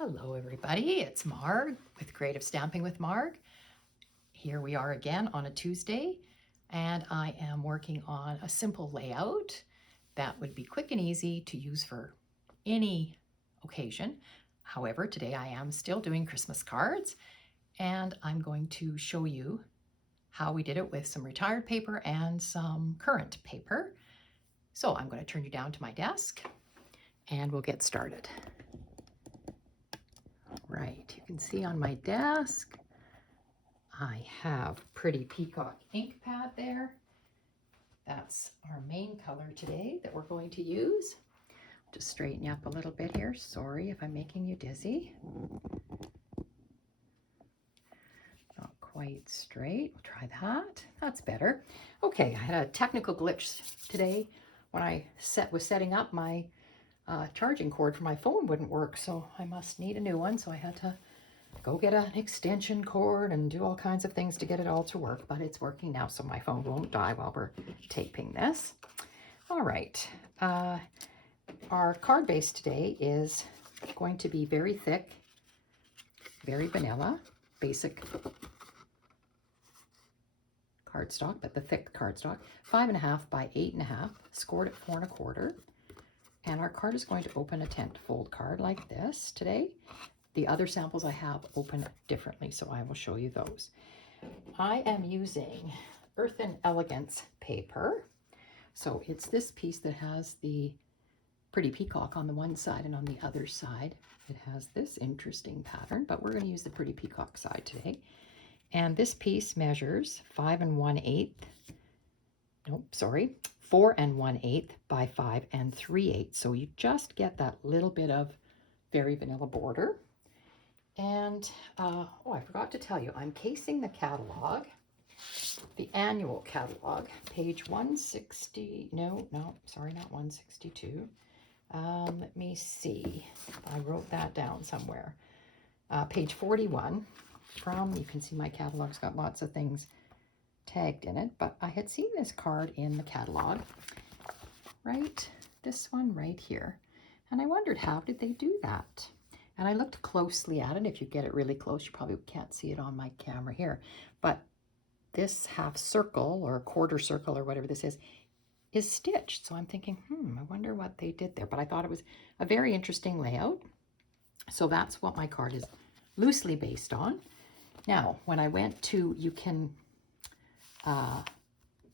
Hello everybody, it's Marg with Creative Stamping with Marg. Here we are again on a Tuesday, and I am working on a simple layout that would be quick and easy to use for any occasion. However, today I am still doing Christmas cards, and I'm going to show you how we did it with some retired paper and some current paper. So I'm going to turn you down to my desk and we'll get started. Right, you can see on my desk, I have pretty peacock ink pad there. That's our main color today that we're going to use. Just straighten you up a little bit here. Sorry if I'm making you dizzy. Not quite straight. We'll try that. That's better. Okay, I had a technical glitch today when I was setting up my charging cord for my phone wouldn't work, so I must need a new one. So I had to go get an extension cord and do all kinds of things to get it all to work, but it's working now, so my phone won't die while we're taping this. All right, our card base today is going to be very thick, very vanilla, basic cardstock, but the thick cardstock, 5.5 by 8.5, scored at 4 1/4. And our card is going to open a tent fold card like this today. The other samples I have open differently, so I will show you those. I am using Earth and Elegance paper. So it's this piece that has the pretty peacock on the one side, and on the other side it has this interesting pattern, but we're going to use the pretty peacock side today. And this piece measures 4 1/8 by 5 3/8. So you just get that little bit of very vanilla border. And oh, I forgot to tell you, I'm casing the catalog, the annual catalog, page 160. Sorry, not 162. Let me see. I wrote that down somewhere. Page 41 you can see my catalog's got lots of things tagged in it, but I had seen this card in the catalog, right? This one right here. And I wondered, how did they do that? And I looked closely at it. If you get it really close, you probably can't see it on my camera here. But this half circle or quarter circle or whatever this is stitched. So I'm thinking, I wonder what they did there. But I thought it was a very interesting layout. So that's what my card is loosely based on. Now, when I went to, you can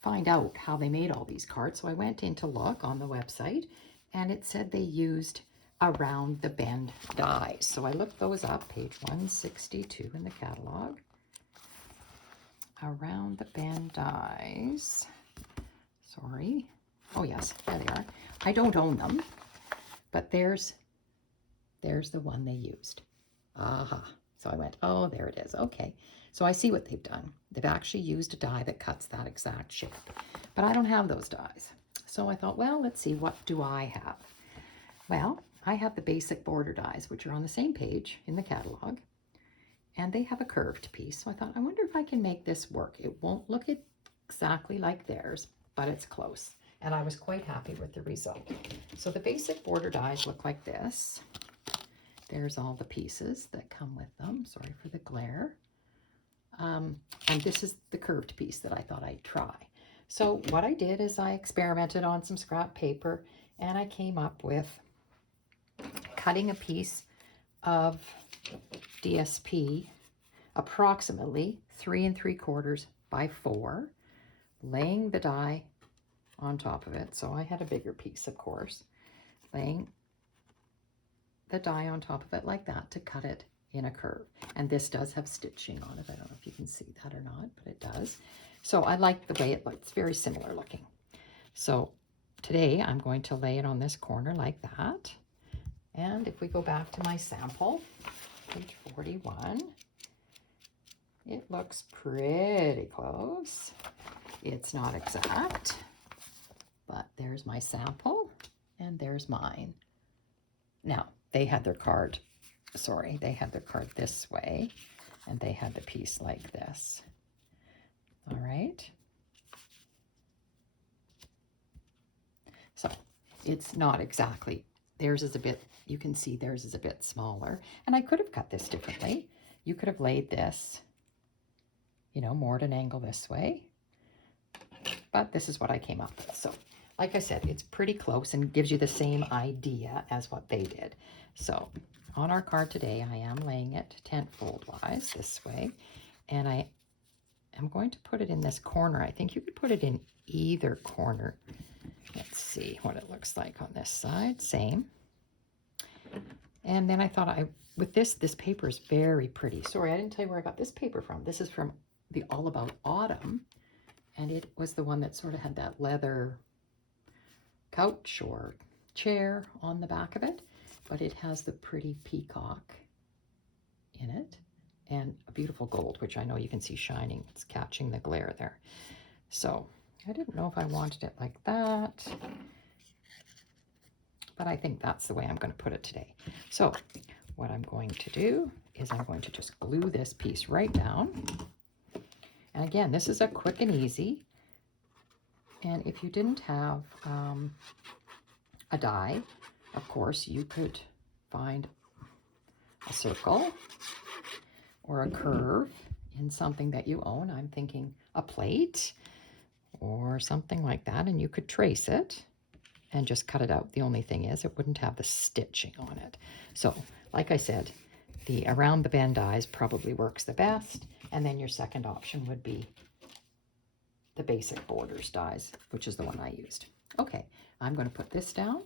find out how they made all these cards. So I went in to look on the website, and it said they used around the bend dies. So I looked those up, page 162 in the catalog. Around the bend dies. Sorry. Oh yes, there they are. I don't own them, but there's the one they used. Aha. So I went, oh, there it is. Okay. So I see what they've done. They've actually used a die that cuts that exact shape. But I don't have those dies. So I thought, well, let's see, what do I have? Well, I have the basic border dies, which are on the same page in the catalog. And they have a curved piece. So I thought, I wonder if I can make this work. It won't look exactly like theirs, but it's close. And I was quite happy with the result. So the basic border dies look like this. There's all the pieces that come with them. Sorry for the glare. And this is the curved piece that I thought I'd try. So what I did is I experimented on some scrap paper, and I came up with cutting a piece of DSP approximately 3 3/4 by 4, laying the die on top of it. So I had a bigger piece, of course, laying the die on top of it like that to cut it in a curve. And this does have stitching on it. I don't know if you can see that or not, but it does. So I like the way it looks. It's very similar looking. So today I'm going to lay it on this corner like that. And if we go back to my sample, page 41, it looks pretty close. It's not exact, but there's my sample and there's mine. Now, they had their card this way, and they had the piece like this. All right. So it's not exactly theirs is a bit, you can see theirs is a bit smaller. And I could have cut this differently. You could have laid this, you know, more at an angle this way. But this is what I came up with. So, like I said, it's pretty close and gives you the same idea as what they did. So, on our card today, I am laying it tent fold-wise this way. And I am going to put it in this corner. I think you could put it in either corner. Let's see what it looks like on this side. Same. And then I thought with this paper is very pretty. Sorry, I didn't tell you where I got this paper from. This is from the All About Autumn. And it was the one that sort of had that leather couch or chair on the back of it. But it has the pretty peacock in it. And a beautiful gold, which I know you can see shining. It's catching the glare there. So I didn't know if I wanted it like that. But I think that's the way I'm going to put it today. So what I'm going to do is I'm going to just glue this piece right down. And again, this is a quick and easy. And if you didn't have a die, of course, you could find a circle or a curve in something that you own. I'm thinking a plate or something like that, and you could trace it and just cut it out. The only thing is it wouldn't have the stitching on it. So, like I said, the around the bend dies probably works the best, and then your second option would be the basic borders dies, which is the one I used. Okay, I'm going to put this down.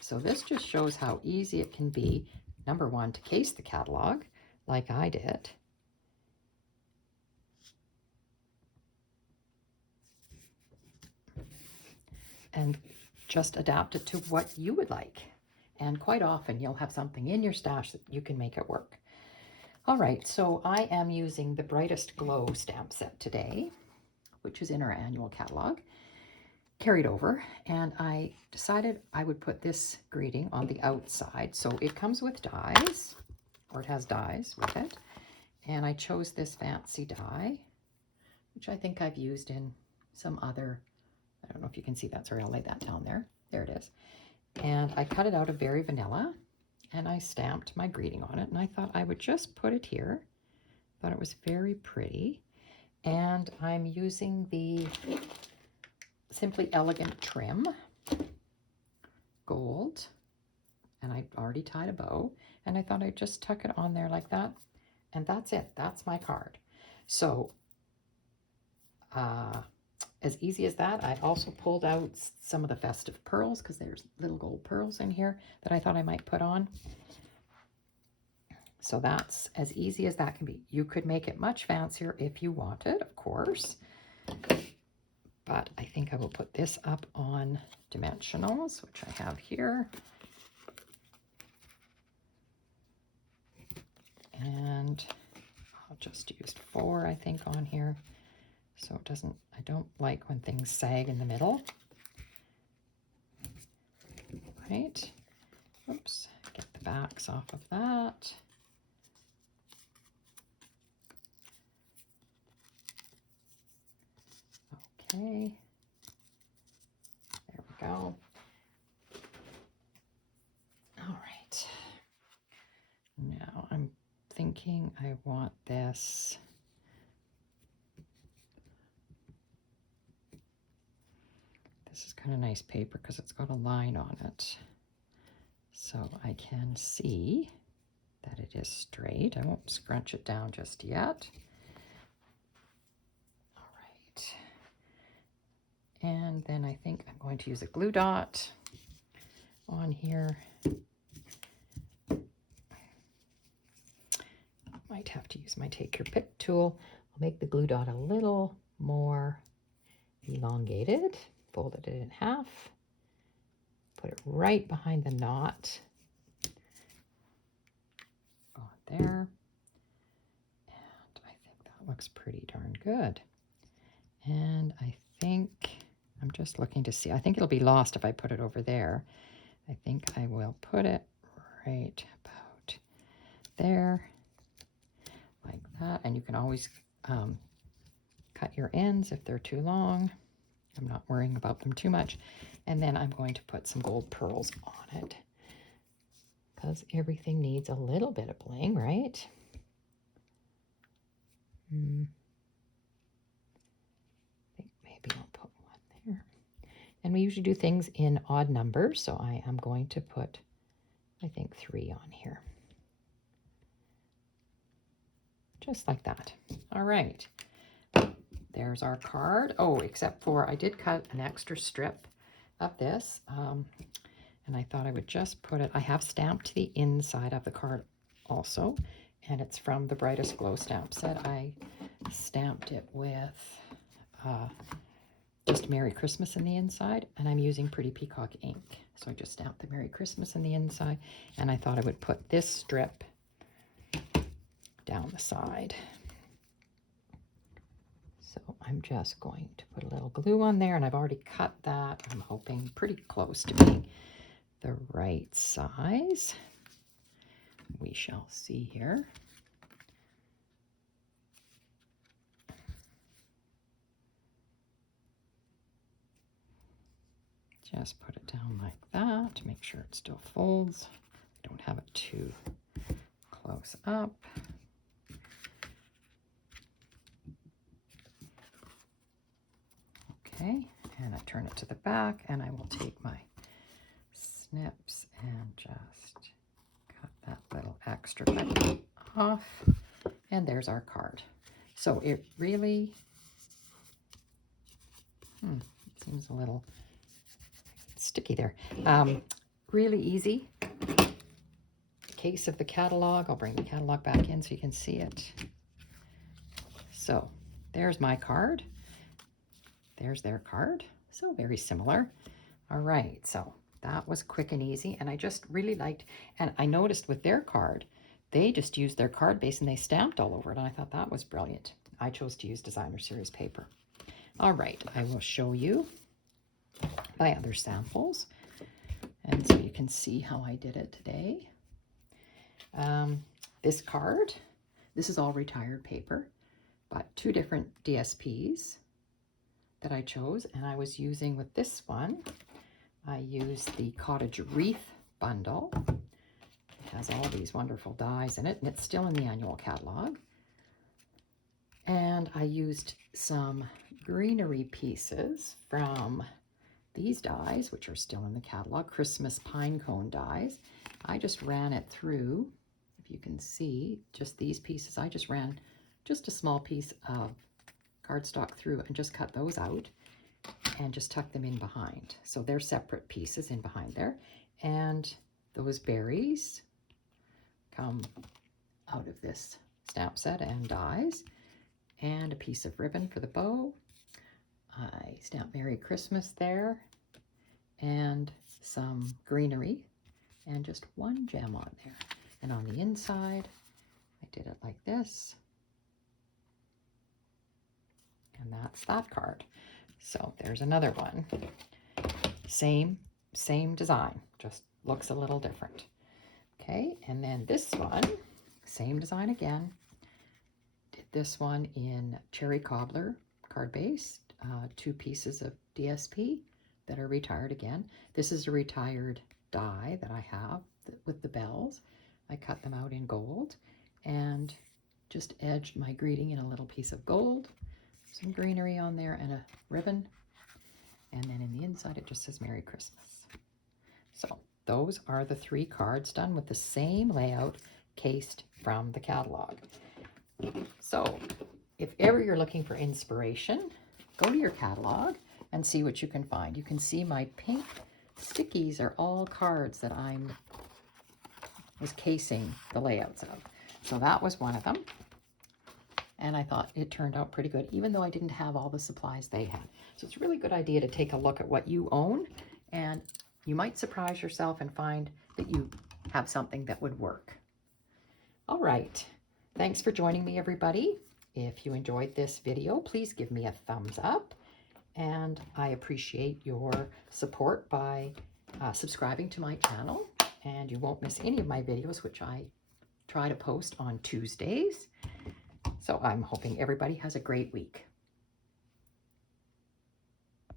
So this just shows how easy it can be, number one, to case the catalog like I did. And just adapt it to what you would like. And quite often you'll have something in your stash that you can make it work. All right, so I am using the Brightest Glow stamp set today, which is in our annual catalog, carried over, and I decided I would put this greeting on the outside. So it comes with dies, or it has dies with it, and I chose this fancy die, which I think I've used in some other, I don't know if you can see that, sorry, I'll lay that down there. There it is. And I cut it out of Berry Vanilla, and I stamped my greeting on it, and I thought I would just put it here. Thought it was very pretty. And I'm using the Simply Elegant trim, gold, and I've already tied a bow, and I thought I'd just tuck it on there like that, and that's it. That's my card. So as easy as that. I also pulled out some of the festive pearls because there's little gold pearls in here that I thought I might put on. So that's as easy as that can be. You could make it much fancier if you wanted, of course. But I think I will put this up on dimensionals, which I have here. And I'll just use 4, I think, on here. So it doesn't, I don't like when things sag in the middle. Right. Oops, get the backs off of that. Okay. There we go. All right. Now I'm thinking I want this. This is kind of nice paper because it's got a line on it. So I can see that it is straight. I won't scrunch it down just yet. All right. And then I think I'm going to use a glue dot on here. Might have to use my Take Your Pick tool. I'll make the glue dot a little more elongated. Folded it in half. Put it right behind the knot. On there. And I think that looks pretty darn good. And I think, I'm just looking to see, I think it'll be lost if I put it over there. I think I will put it right about there, like that. And you can always cut your ends if they're too long. I'm not worrying about them too much. And then I'm going to put some gold pearls on it because everything needs a little bit of bling, right? I think maybe I'll put one there. And we usually do things in odd numbers, so I am going to put, I think, 3 on here. Just like that. All right. There's our card. Oh, except for I did cut an extra strip of this, and I thought I would just put it, I have stamped the inside of the card also, and it's from the Brightest Glow stamp set. I stamped it with just Merry Christmas in the inside, and I'm using Pretty Peacock ink. So I just stamped the Merry Christmas in the inside, and I thought I would put this strip down the side. So I'm just going to put a little glue on there, and I've already cut that. I'm hoping pretty close to being the right size. We shall see here. Just put it down like that to make sure it still folds. Don't have it too close up. Okay, and I turn it to the back, and I will take my snips and just cut that little extra bit off. And there's our card. So it really seems a little sticky there. Really easy. Case of the catalog. I'll bring the catalog back in so you can see it. So there's my card. There's their card. So very similar. All right, so that was quick and easy, and I just really liked, and I noticed with their card, they just used their card base and they stamped all over it, and I thought that was brilliant. I chose to use designer series paper. All right, I will show you my other samples, and so you can see how I did it today. This card, this is all retired paper, but 2 different DSPs that I chose, and I was using with this one, I used the Cottage Wreath bundle. It has all these wonderful dies in it, and it's still in the annual catalog. And I used some greenery pieces from these dies, which are still in the catalog, Christmas pine cone dies. I just ran it through, if you can see, just these pieces. I just ran just a small piece of cardstock through and just cut those out and just tuck them in behind. So they're separate pieces in behind there. And those berries come out of this stamp set and dies. And a piece of ribbon for the bow. I stamped Merry Christmas there, and some greenery, and just one gem on there. And on the inside, I did it like this. And that's that card. So there's another one. Same design, just looks a little different. Okay, and then this one, same design again. Did this one in Cherry Cobbler card base, 2 pieces of DSP that are retired again. This is a retired die that I have with the bells. I cut them out in gold and just edged my greeting in a little piece of gold, some greenery on there, and a ribbon. And then in the inside, it just says Merry Christmas. So those are the 3 cards done with the same layout, cased from the catalog. So if ever you're looking for inspiration, go to your catalog and see what you can find. You can see my pink stickies are all cards that I was casing the layouts of. So that was one of them. And I thought it turned out pretty good, even though I didn't have all the supplies they had. So it's a really good idea to take a look at what you own, and you might surprise yourself and find that you have something that would work. All right. Thanks for joining me, everybody. If you enjoyed this video, please give me a thumbs up. And I appreciate your support by subscribing to my channel. And you won't miss any of my videos, which I try to post on Tuesdays. So I'm hoping everybody has a great week.